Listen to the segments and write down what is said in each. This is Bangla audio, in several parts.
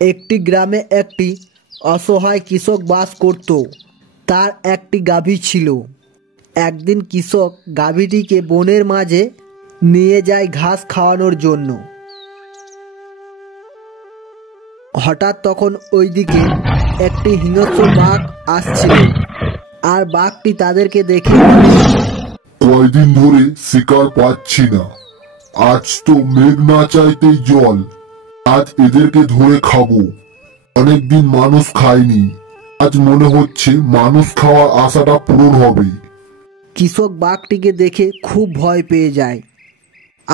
একটি গ্রামে একটি অসহায় কৃষক বাস করত। তার একটি গাভী ছিল। একদিন কৃষক গাভীটিকে বনের মাঝে নিয়ে যায় ঘাস খাওয়ানোর জন্য। হঠাৎ তখন ওইদিকে একটি হিংস্র বাঘ আসছিল, আর বাঘটি তাদেরকে দেখে বলে, কয়দিন ধরে শিকার পাচ্ছি না, আজ তো মেঘ না চাইতেই জল, আজ এদেরকে ধরে খাবো। অনেকদিন মানুষ খায়নি, আজ মনে হচ্ছে মানুষ খাওয়ার আশাটা পূরণ হবে। কৃষক বাঘটিকে দেখে খুব ভয় পেয়ে যায়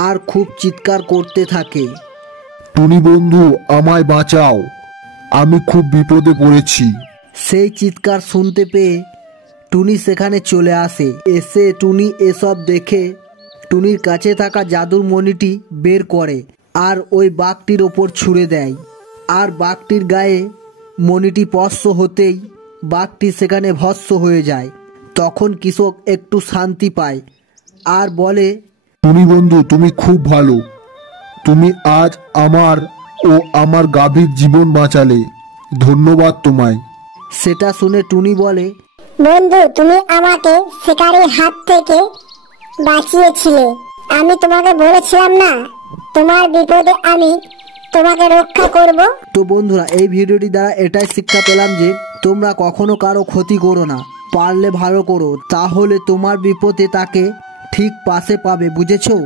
আর খুব চিৎকার করতে থাকে, টুনি বন্ধু, আমায় বাঁচাও, আমি খুব বিপদে পড়েছি। সেই চিৎকার শুনতে পেয়ে টুনি সেখানে চলে আসে। এসে টুনি এসব দেখে টুনির কাছে থাকা জাদুর মণিটি বের করে আর ওই বাঘটির ওপর ছুঁড়ে দেয়। আর বাঘটির গায়ে মণিটি স্পর্শ হতেই বাঘটি সেখানে ভস্ম হয়ে যায়। তখন কৃষক একটু শান্তি পায় আর বলে, টুনি বন্ধু, তুমি খুব ভালো, তুমি আজ আমার ও আমার গাভীর জীবন বাঁচালে, ধন্যবাদ তোমায়। সেটা শুনে টুনি বলে, বন্ধু, তুমি আমাকে শিকারীর হাত থেকে বাঁচিয়েছিলে। আমি তোমাকে বলেছিলাম না, তোমার বিপদে আমি তোমাকে রক্ষা করব। তো বন্ধুরা, এই ভিডিওটি দ্বারা এটাই শিক্ষা পেলাম যে তোমরা কখনো কারো ক্ষতি করো না, পারলে ভালো করো, তাহলে তোমার বিপদে তাকে ঠিক পাশে পাবে, বুঝেছো?